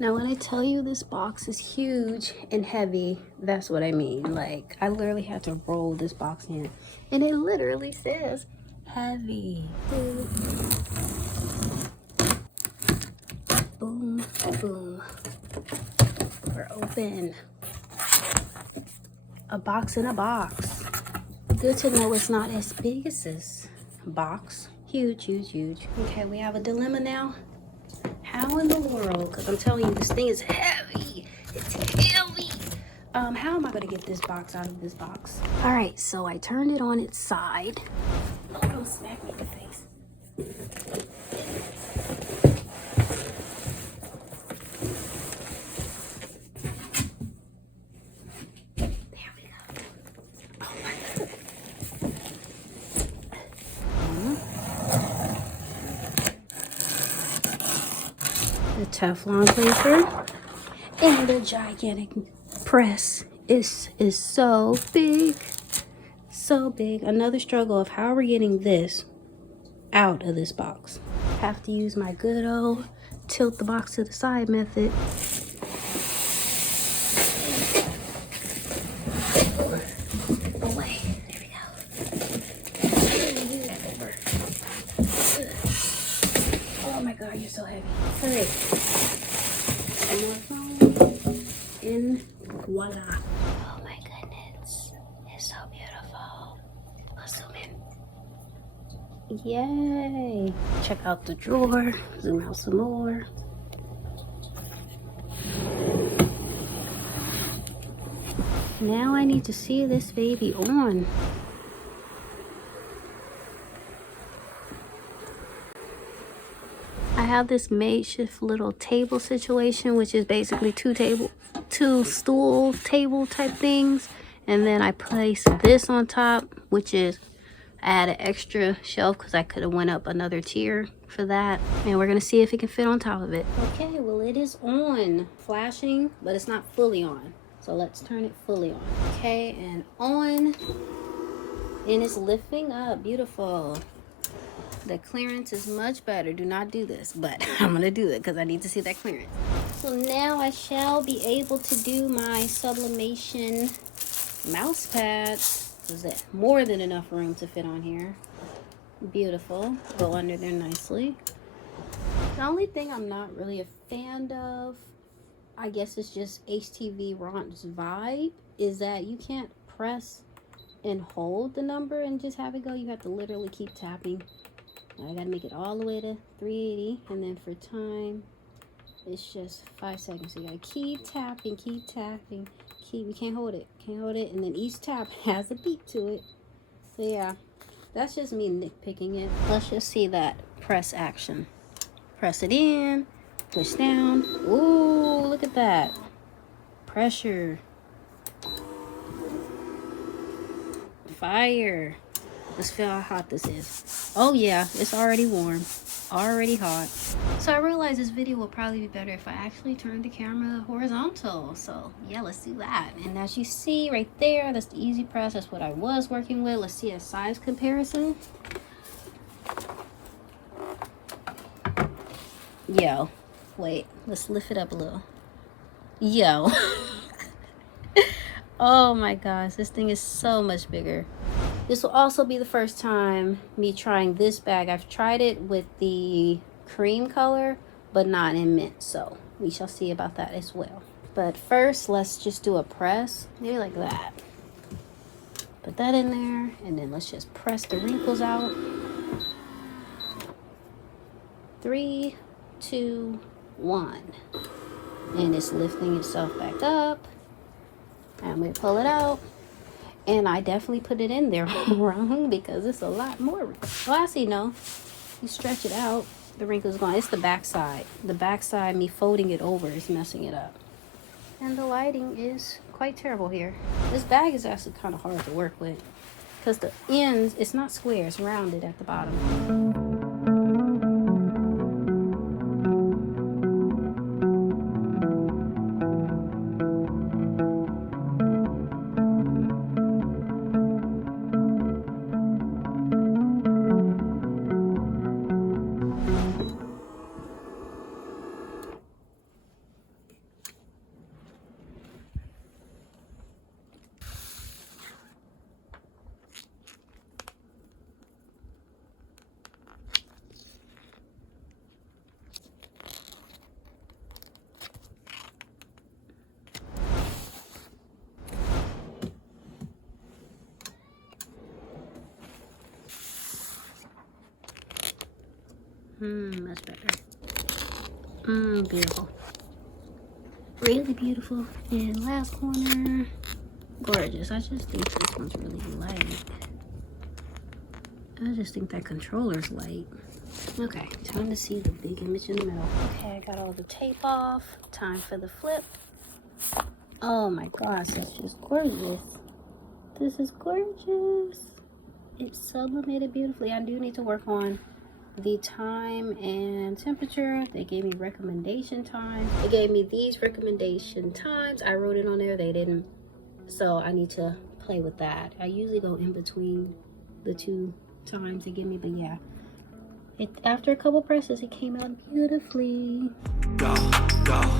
Now, when I tell you this box is huge and heavy, that's what I mean. Like, I literally had to roll this box in. And it literally says heavy. Boom, boom. We're open. A box in a box. Good to know it's not as big as this box. Huge, huge, huge. Okay, we have a dilemma now. How in the world, because I'm telling you, this thing is heavy. It's heavy. How am I gonna get this box out of this box? All right, so I turned it on its side. Oh, don't smack me in the face. There we go. Oh my God. The Teflon paper and the gigantic press is so big. So big. Another struggle of how we're getting this out of this box. Have to use my good old tilt the box to the side method. Away. There we go. Oh my God, you're so heavy. All right. One more phone. And voila. Oh my goodness. It's so beautiful. Let's zoom in. Yay. Check out the drawer. Zoom out some more. Now I need to see this baby on. I have this makeshift little table situation, which is basically two stool table type things. And then I place this on top, which is add an extra shelf because I could have went up another tier for that. And we're gonna see if it can fit on top of it. Okay, well it is on, flashing, but it's not fully on. So let's turn it fully on. Okay, and on, and it's lifting up, beautiful. The clearance is much better. Do not do this, but I'm gonna do it because I need to see that clearance. So now I shall be able to do my sublimation mouse pads. There's more than enough room to fit on here. Beautiful. Go under there nicely. The only thing I'm not really a fan of, I guess it's just HTVRont's vibe, is that you can't press and hold the number and just have it go. You have to literally keep tapping. I gotta make it all the way to 380, and then for time, it's just 5 seconds. So you gotta keep tapping, you can't hold it, and then each tap has a beat to it. So yeah, that's just me nitpicking it. Let's just see that press action. Press it in, push down. Ooh, look at that. Pressure. Fire. Let's feel how hot this is. Oh yeah, it's already warm. Already hot. So I realized this video would probably be better if I actually turned the camera horizontal. So yeah, let's do that. And as you see right there, that's the easy press. That's what I was working with. Let's see a size comparison. Yo, wait, let's lift it up a little. Yo. Oh my gosh, this thing is so much bigger. This will also be the first time me trying this bag. I've tried it with the cream color, but not in mint. So we shall see about that as well. But first, let's just do a press, maybe like that. Put that in there, and then let's just press the wrinkles out. 3, 2, 1. And it's lifting itself back up. And we pull it out. And I definitely put it in there wrong because it's a lot more. Well, actually, no. You stretch it out, the wrinkle's gone. It's the back side. The back side, me folding it over, is messing it up. And the lighting is quite terrible here. This bag is actually kind of hard to work with because the ends, it's not square, it's rounded at the bottom. Much better. Beautiful. Really beautiful. And last corner, gorgeous. I just think this one's really light. I just think that controller's light. Okay, time to see the big image in the middle. Okay, I got all the tape off. Time for the flip. Oh my gosh, that's just gorgeous. This is gorgeous. It's sublimated beautifully. I do need to work on the time and temperature. They gave me recommendation time. They gave me these recommendation times. I wrote it on there. They didn't. So I need to play with that. I usually go in between the two times they give me, but yeah. After a couple presses, it came out beautifully. Go, go.